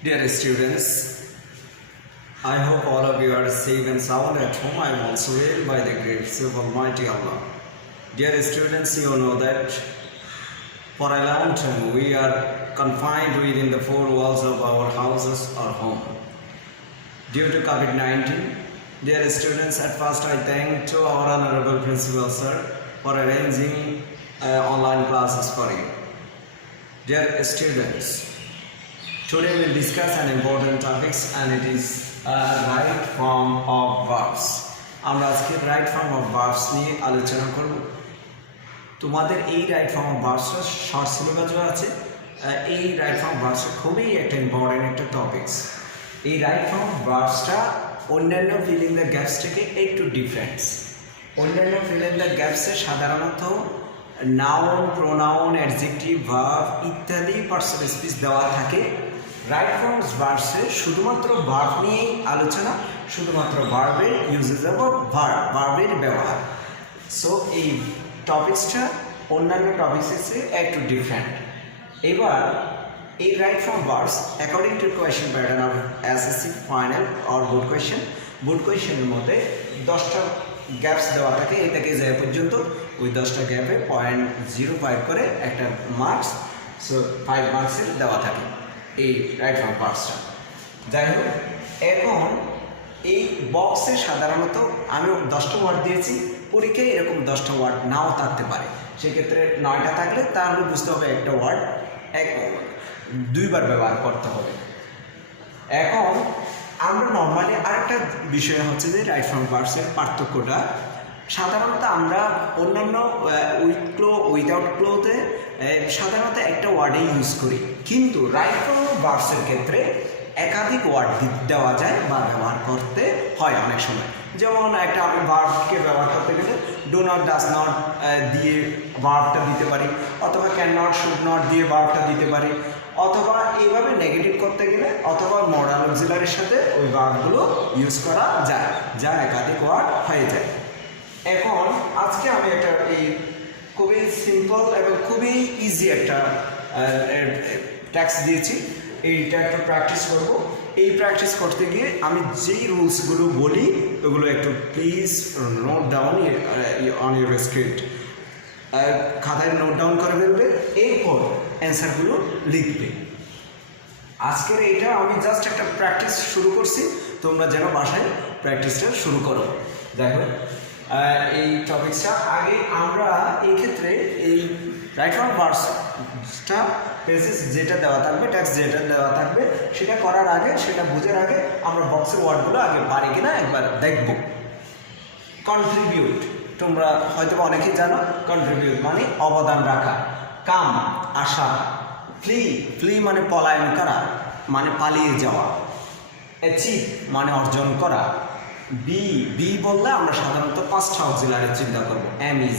Dear students, I hope all of you are safe and sound at home. I am also well by the grace of Almighty Allah. Dear students, you know that for a long time we are confined within the four walls of our houses or home. Due to COVID-19, dear students, at first I thank to our Honorable Principal Sir for arranging online classes for you. Dear students, today we will discuss an important topics and it is right form of verbs. আমরা আজকে right form of verbs নিয়ে আলোচনা করব। তোমাদের এই right form of ভার্বসটা short সিলেবাসও আছে। এই right form of ভার্বসটা খুবই একটা ইম্পর্টেন্ট একটা টপিকস। এই রাইট ফর্ম অফ ভার্বসটা অন্যান্য ফিল ইন দ্য গ্যাপস থেকে একটু ডিফারেন্স। অন্যান্য ফিল ইন দ্য গ্যাপসে সাধারণত নাউন, প্রোনাউন, অ্যাডজেক্টিভ, ভার্ব ইত্যাদি পার্সন স্পিচ দেওয়া থাকে। রাইট ফর্ম ভার্বসে শুধুমাত্র ভার্ব নিয়েই আলোচনা, শুধুমাত্র ভার্বের ইউজেস অফ ভার্বের ব্যবহার। সো এই টপিক্সটা অন্যান্য টপিক্সের চেয়ে একটু ডিফারেন্ট। এবার এই right form verbs according to question pattern of SSC final or board কোয়েশ্চেনের মধ্যে 10টা গ্যাপস দেওয়া থাকে। এই থেকে যায় পর্যন্ত ওই 10টা গ্যাপে 0.05 করে একটা মার্কস, সো 5 মার্কসের দেওয়া থাকে এই রাইট ফর্ম ভার্বসটা। যাই হোক, এখন এই বক্সে সাধারণত আমি 10টা ওয়ার্ড দিয়েছি, পরীক্ষায় এরকম 10টা ওয়ার্ড নাও থাকতে পারে। সেক্ষেত্রে 9টা থাকলে তাহলে বুঝতে হবে একটা ওয়ার্ড দুইবার ব্যবহার করতে হবে। এখন আমরা নর্মালি আরেকটা বিষয় হচ্ছে যে রাইট ফর্ম ভার্বসের পার্থক্যটা সাধারণত আমরা অন্যান্য উইথ ক্লো উইদাউট ক্লোতে সাধারণত একটা ওয়ার্ডে ইউজ করি, কিন্তু রাইট ফর্ম ভার্বসের ক্ষেত্রে একাধিক ওয়ার্ড দেওয়া যায় বা ব্যবহার করতে হয় অনেক সময়। যেমন একটা আমি ভার্বকে ব্যবহার করতে গেলে ডু নট, ডাজ নট দিয়ে ভার্বটা দিতে পারি, অথবা ক্যান নট, শুড নট দিয়ে ভার্বটা দিতে পারি, অথবা এইভাবে নেগেটিভ করতে গেলে অথবা মডাল অক্সিলারির সাথে ওই ভার্বগুলো ইউজ করা যায়, যা একাধিক ওয়ার্ড হয়ে যায়। এখন আজকে আমি একটা এই খুবই সিম্পল এবং খুবই ইজি একটা ট্যাক্স দিয়েছি। এইটা একটু প্র্যাকটিস করব। এই প্র্যাকটিস করতে গিয়ে আমি যেই রুলসগুলো বলি ওগুলো একটু please note down on your script. খাতায় নোট ডাউন করে ফেলবে, এরপর অ্যান্সারগুলো লিখবে। আজকের এইটা আমি জাস্ট একটা প্র্যাকটিস শুরু করছি, তোমরা যেন বাসায় প্র্যাকটিসটা শুরু করো। দেখো এই টপিকসটা আগে আমরা এই ক্ষেত্রে এই রাইট ফর্ম ভার্বসটা পেজেস যেটা দেওয়া থাকবে, ট্যাক্স যেটা দেওয়া থাকবে, সেটা করার আগে, সেটা বুঝার আগে আমরা বক্সের ওয়ার্ডগুলো আগে পারি কিনা একবার দেখব। কন্ট্রিবিউট, তোমরা হয়তো অনেকেই জানো, কন্ট্রিবিউট মানে অবদান রাখা। কাম, আসা। ফ্লি মানে পলায়ন করা, মানে পালিয়ে যাওয়া। অ্যাচিভ মানে অর্জন করা। বি বললে আমরা সাধারণত 5টা অক্সিলারি চিন্তা করব, এম, ইজ,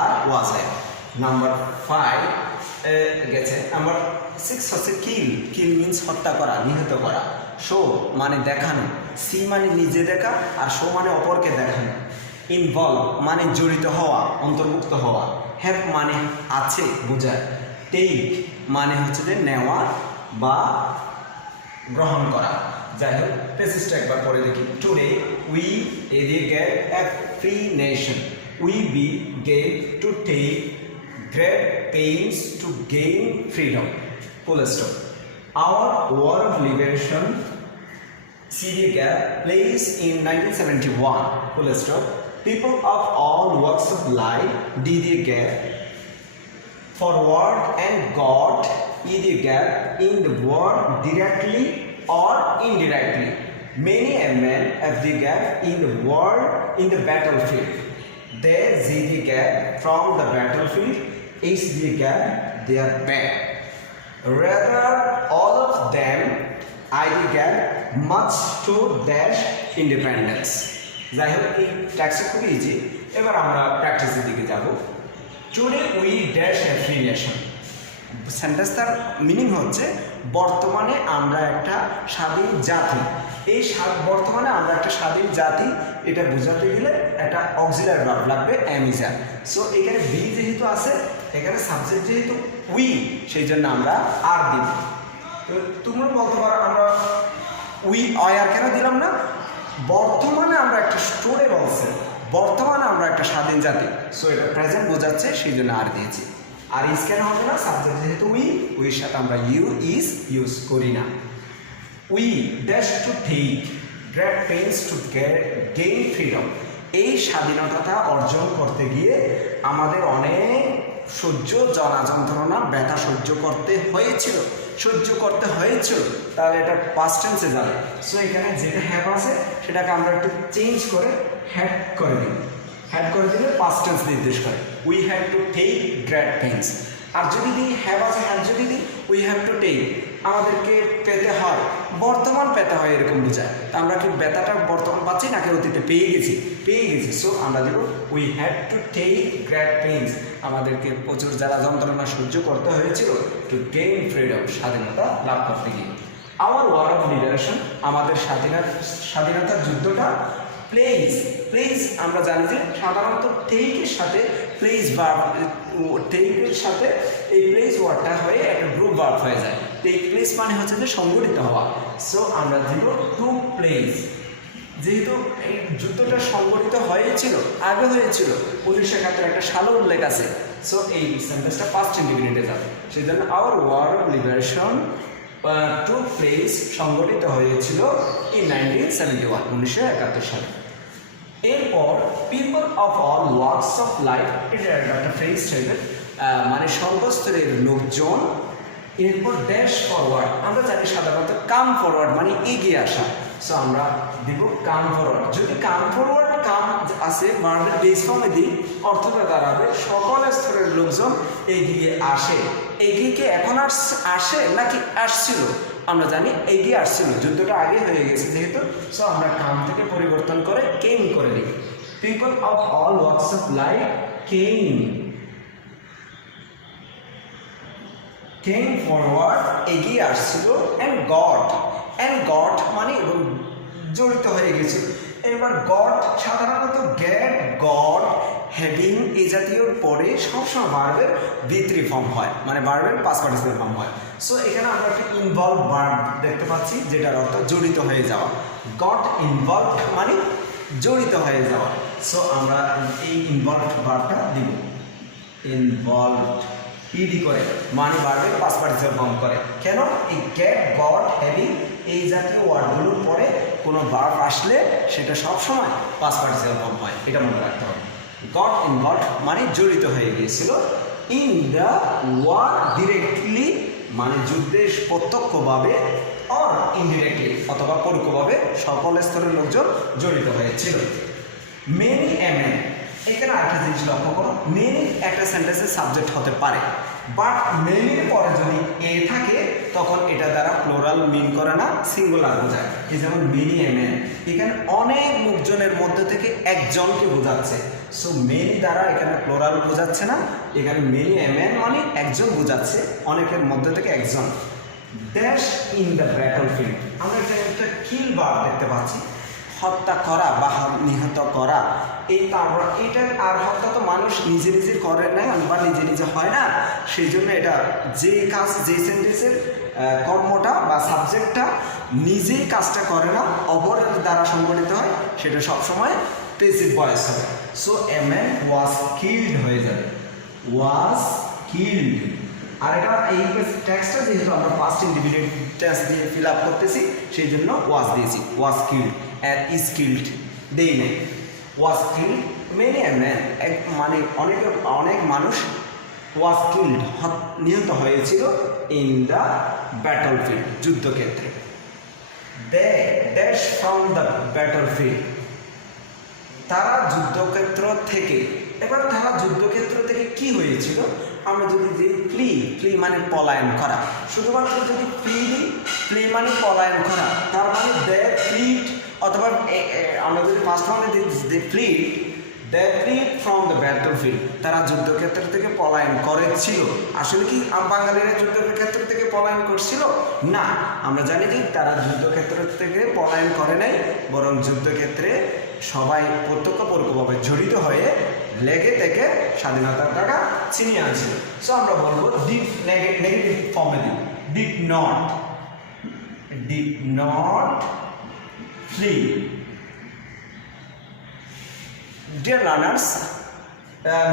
আর, ওয়াজ, এর। নাম্বার 5 গেছে। নাম্বার 6 হচ্ছে কিল মিনস হত্যা করা, নিহত করা। শো মানে দেখানো, সি মানে নিজে দেখা, আর শো মানে অপরকে দেখানো। ইনভলভ মানে জড়িত হওয়া, অন্তর্ভুক্ত হওয়া। হ্যাভ মানে আছে, বোঝায়। টেক মানে হচ্ছে যে নেওয়া বা গ্রহণ করা। যাই হোক, পেসিসটা একবার পড়ে দেখি। Today we gave a free nation, we be gave to take great pains to gain freedom. Full stop. Our war of liberation, CD gap, place in 1971. Full stop. People of all walks of life, DD gap, forward and God, ED gap, in the war directly or indirectly. Many a man of the gap in the war in the battlefield. They ZD gap from the battlefield. HD gap, they are back. Rather, all of them, ID gap, much to dash independence. যাই হোক, এই ট্যাক্সটা খুবই easy. এবার আমরা প্র্যাকটিসের দিকে যাব। Today we dash a free nation. সেন্টেন্সটার মিনিং হচ্ছে বর্তমানে আমরা একটা স্বাধীন জাতি। এই বর্তমানে আমরা একটা স্বাধীন জাতি, এটা বোঝাতে গেলে একটা অক্সিলারি ভার্ব লাগবে, এম, ইজ, আর। সো এখানে বি যেহেতু আছে, এখানে সাবজেক্ট যেহেতু উই, সেই জন্য আমরা আর দিব। তো তোমরা বলতে পারো আমরা আর কেন দিলাম না? বর্তমানে আমরা একটা স্টোরে বলছে, বর্তমানে আমরা একটা স্বাধীন জাতি, সো এটা প্রেজেন্ট বোঝাচ্ছে, সেই জন্য আর দিয়েছি। আর ইজ কেন হবে না? সাবজেক্ট যেহেতু উইর সাথে আমরা ইজ ইউজ করি না। We dash to take great pains to gain freedom. এই স্বাধীনতা অর্জন করতে গিয়ে আমাদের অনেক জ্বালা যন্ত্রণা ব্যথা সহ্য করতে হয়েছিল। তাহলে এটা পাস্ট টেন্সে যাবে। সো এখানে যেটা হ্যাভ আছে সেটাকে আমরা একটু চেঞ্জ করে হ্যাড করে দিই। হ্যাড করে দিলে পাস্ট টেন্স নির্দেশ করে। We have to take great pains. আর যদি দিই হ্যাভ আছে, হ্যাড যদি দিই উই হ্যাভ টু টেক, আমাদেরকে পেতে হয়, বর্তমান পেতে হয় এরকম বোঝায়। তা আমরা কি ব্যথাটা বর্তমান পাচ্ছি নাকি অতীতে পেয়ে গেছি? সো আমরা দেবো we had to take great pains. আমাদেরকে প্রচুর জ্বালা যন্ত্রণা সহ্য করতে হয়েছিল টু গেইন ফ্রিডম, স্বাধীনতা লাভ করতে গিয়ে। আওয়ার ওয়ার অফ লিবারেশন, আমাদের স্বাধীনতার যুদ্ধটা প্লেস আমরা জানি যে সাধারণত টেকের সাথে প্লেস ভার্ব, টেকের সাথে এই প্লেস ওয়ার্ডটা হয়ে একটা গ্রুপ ভার্ব হয়ে যায়। টেক প্লেস মানে হচ্ছে যে সংগঠিত হওয়া। সো আমরা দিব টু প্লেস। যেহেতু এই যুদ্ধটা সংগঠিত হয়েছিল, আগে হয়েছিল, 1971 একটা সালের উল্লেখ আছে, সো এই সেন্টেন্সটা পাস্ট ইনডিফিনিটে যাবে। সেই জন্য our war of liberation to place সংগঠিত হয়েছিল ইন 1971, 1971 সালে। এরপর people of all works of life, এটা একটা ফ্রেজ টাইপের, মানে সর্বস্তরের লোকজন। এরপর ড্যাশ ফরওয়ার্ড, আমরা জানি সাধারণত কাম ফরওয়ার্ড মানে এগিয়ে আসা। সো আমরা দিব কাম ফরওয়ার্ড। যদি কাম ফরওয়ার্ড কাম আছে ভার্বের বেস ফর্মে দিই, অর্থটা দাঁড়াবে সকল স্তরের লোকজন এগিয়ে আসে। এগিয়ে কি এখন আসে নাকি আসছিল? আমরা জানি এগিয়ে আসছিল, যুদ্ধটা আগে হয়ে গেছে যেহেতু, সো আমরা কাম থেকে পরিবর্তন করে কেম করে দিই। People of all works of life came forward, এগিয়ে আসছিল, অ্যান্ড গট মানে এবং জড়িত হয়ে গেছিল। এবার গট সাধারণত গেট, গট, হ্যাভিং এই জাতীয় পরে সবসময় ভার্বের বি3 ফর্ম হয়, মানে ভার্বের পাস্ট পার্টিসিপেল ফর্ম হয়। সো এখানে আমরা একটা ইনভলভ ভার্ব দেখতে পাচ্ছি যেটার অর্থ জড়িত হয়ে যাওয়া। গট ইনভলভ মানে জড়িত হয়ে যাওয়া। সো আমরা এই ইনভলভ ভার্বটা দিব। ইনভলভড ইডি করে মানে ভার্বের পাস্ট পার্টিসিপেল ফর্ম করে। কেন? এই গেট, গট, হ্যাভিং এই জাতীয় ওয়ার্ডগুলোর পরে কোনো ভার্ব আসলে সেটা সবসময় পাস্ট পার্টিসিপেল ফর্ম হয়, এটা মনে রাখতে হবে। গট ইনভলভড মানে জড়িত হয়ে গিয়েছিল। ইন দ্য ওয়ার ডিরেক্টলি মানে যুদ্ধে প্রত্যক্ষভাবে, অর ইনডিরেক্টলি অথবা পরোক্ষভাবে সকল স্তরের লোকজন জড়িত হয়েছিল। মেনি এ ম্যান, এখানে আরেকটা জিনিস লক্ষ্য করো, মেনি একটা সেন্টেন্সের সাবজেক্ট হতে পারে, বাট মেনির পরে যদি এ থাকে তখন এটা দ্বারা প্লোরাল মিন করে না, সিঙ্গুলার বোঝায়। এই যেমন মেনি এ ম্যান, এখানে অনেক লোকজনের মধ্যে থেকে একজনকে বোঝাচ্ছে। সো মেনি দ্বারা এখানে প্লোরাল বোঝাচ্ছে না, এখানে মেনি এ ম্যান মানে একজন বোঝাচ্ছে, অনেকের মধ্যে থেকে একজন। Dash in the battle field, আমরা একটা কিল ভার্ব দেখতে পাচ্ছি, হত্যা করা বা নিহত করা। এই আমরা এটা আর হত্যা তো মানুষ নিজে নিজে করে না বা নিজে নিজে হয় না, সেই জন্য এটা যে কাজ, যে সেন্টেন্সের কর্মটা বা সাবজেক্টটা নিজেই কাজটা করে না, অপরের দ্বারা সংগঠিত হয়, সেটা সবসময় পেসিভ ভয়েস হবে। So a man was killed হয়ে যাবে, ওয়াজ কিল্ড। আর এটা এই টেক্সটটা যেহেতু আমরা পাস্ট ইন্ডিফিনিট টেন্স দিয়ে ফিল আপ করতেছি, সেই জন্য ওয়াজ দিয়েছি। Was killed and is killed দেই নেই, was killed many a man মানে অনেক মানুষ was killed নিহত হয়েছিল in the battlefield যুদ্ধক্ষেত্রে। they dash from the battlefield, তারা যুদ্ধক্ষেত্র থেকে। এবার তারা যুদ্ধক্ষেত্র থেকে কি হয়েছিল, আমরা যদি ফ্লি মানে পলায়ন করা, শুধুমাত্র যদি ফ্লি মানে পলায়ন করা, তার মানে দে ফ্লিড, অথবা আমরা যদি ফার্স্ট মানে দে ফ্লিড ফ্রম দ্য ব্যাটলফিল্ড, তারা যুদ্ধক্ষেত্র থেকে পলায়ন করেছিল। আসলে কি বাঙালিরা যুদ্ধক্ষেত্র থেকে পলায়ন করছিল? না, আমরা জানি যে তারা যুদ্ধক্ষেত্র থেকে পলায়ন করে নাই, বরং যুদ্ধক্ষেত্রে সবাই প্রত্যক্ষ পরোক্ষভাবে জড়িত হয়ে লেগে থেকে স্বাধীনতার টাকা ছিনিয়ে আনছিল। সো আমরা বলবো ডিড, নেগেটিভ ফর্মে দিই, did not did not flee. Dear learners,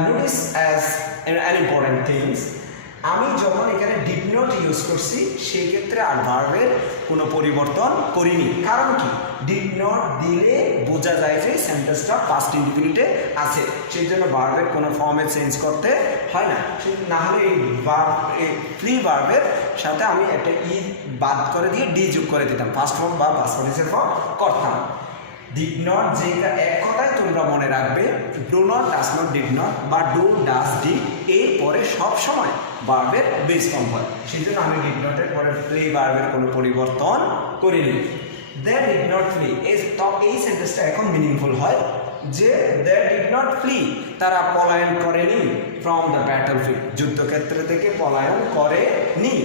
notice as an important things. আমি যখন এখানে ডিড নট ইউজ করছি সেই ক্ষেত্রে আর ভার্বের কোনো পরিবর্তন করিনি। কারণ কি, ডিড নট দিলে বোঝা যায় যে সেন্টেন্সটা পাস্ট ইনডিফিনিটে আছে, সেই জন্য ভার্বের কোনো ফর্মে চেঞ্জ করতে হয় না। না হলে এই ফ্রি ভার্বের সাথে আমি একটা বাদ করে দিয়ে ডি যোগ করে দিতাম, ফার্স্ট ফর্ম বা পাস্ট পার্টিসিপেল ফর্ম করতাম। ডিড নট যেটা এক কথায় তোমরা মনে রাখবে, do not, does not, did not বা ডু, ডাজ, ডিড এর পরে সব সময় ভার্বের বেস ফর্ম হয়, সেই জন্য আমি ডিড নটের পরে প্লে ভার্বের কোনো পরিবর্তন করিনি। দে ডিড নট ফ্লি, এই সেন্টেন্সটা এখন মিনিংফুল হয় যে দে ডিড নট ফ্লি, তারা পলায়ন করেনি ফ্রম দ্য ব্যাটল ফিল্ড, যুদ্ধক্ষেত্র থেকে পলায়ন করেনি।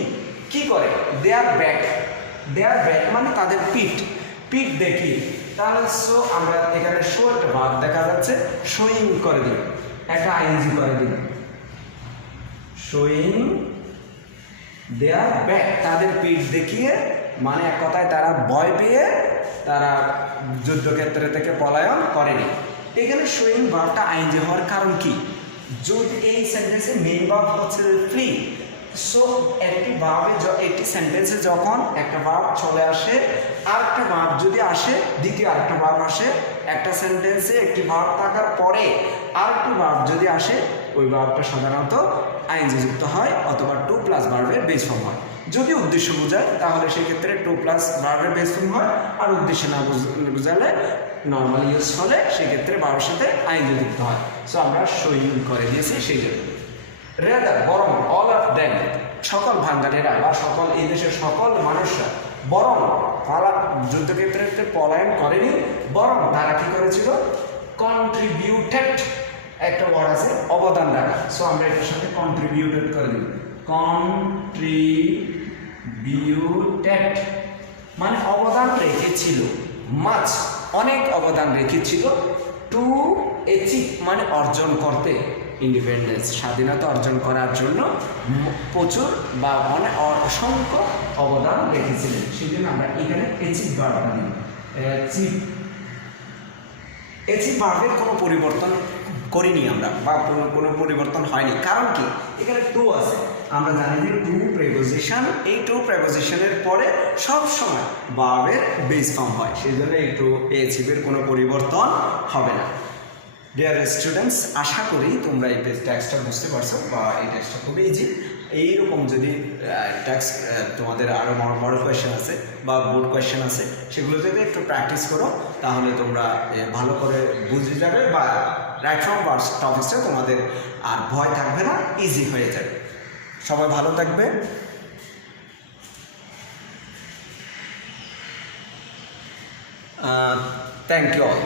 কি করে? দে আর ব্যাক, দে আর ব্যাক মানে তাদের পিঠ দেখি। তাহলে সো আমরা এখানে শো একটা ভাব দেখা যাচ্ছে, শোয়িং করে দিই, একটা আইএনজি করে দিই, শোয়িং দেয়ার ব্যাক, তাদের পিঠ দেখিয়ে, মানে এক কথায় তারা ভয় পেয়ে তারা যুদ্ধক্ষেত্র থেকে পলায়ন করেনি। এখানে শোয়িং ভাবটা আইএনজি হওয়ার কারণ কি? যদি এই সেন্টেন্সে মেইন ভাব হচ্ছে ফ্রি, সো একটি সেন্টেন্সে যখন একটা ভার্ব চলে আসে, আরেকটা ভার্ব যদি আসে, দ্বিতীয় আরেকটা ভার্ব আসে, একটা সেন্টেন্সে একটি ভার্ব থাকার পরে আরেকটি ভার্ব যদি আসে, ওই ভার্বটা সাধারণত আইএনজি যুক্ত হয় অথবা টু প্লাস ভার্বের বেস ফর্ম হয়। যদি উদ্দেশ্য বোঝায় তাহলে সেক্ষেত্রে টু প্লাস ভার্বের বেস ফর্ম হয়, আর উদ্দেশ্য না বোঝালে নর্মাল ইউজ হলে সেক্ষেত্রে ভার্বের সাথে আইএনজি যুক্ত হয়। সো আমরা শোয়িং করে দিয়েছি সেই জন্য। রেদার বরং, অল অফ দেম, সকল বাঙালিরা বা সকল এই দেশের সকল মানুষরা, বরং তারা যুদ্ধক্ষেত্রে পলায়ন করেনি, বরং তারা কি করেছিল? কন্ট্রিবিউটেড, একটা ওয়ার্ড আছে অবদান রাখা, সো আমরা এটার সাথে কন্ট্রিবিউটেড করে দিই, কন্ট্রিবিউটেড মানে অবদান রেখেছিল, মাছ অনেক অবদান রেখেছিল, টু অ্যাচিভ মানে অর্জন করতে, ইন্ডিপেন্ডেন্স স্বাধীনতা অর্জন করার জন্য প্রচুর বা অনেক অসংখ্য অবদান রেখেছিলেন, সেই জন্য আমরা এখানে অ্যাচিভ ভার্বটা দিই। অ্যাচিভ ভার্বের কোনো পরিবর্তন করিনি আমরা, বা কোনো পরিবর্তন হয়নি। কারণ কি, এখানে টু আছে, আমরা জানি যে টু প্রেপোজিশন, এই টু প্রেপোজিশনের পরে সব সময় ভার্বের বেস ফর্ম হয়, সেই জন্য এই টু অ্যাচিভের কোনো পরিবর্তন হবে না। ডিয়ার স্টুডেন্টস, আশা করি তোমরা এই টেক্সটটা বুঝতে পারছো, বা এই টেক্সটটা খুবই ইজি। এইরকম যদি টেক্সট তোমাদের আরও মডেল কোয়েশ্চেন আছে বা বোর্ড কোয়েশ্চেন আছে, সেগুলো যদি একটু প্র্যাকটিস করো তাহলে তোমরা ভালো করে বুঝে যাবে, বা রাইট ফ্রম ওয়ার্ডস টপিক্সটা তোমাদের আর ভয় থাকবে না, ইজি হয়ে যাবে। সবাই ভালো থাকবে। Thank you all.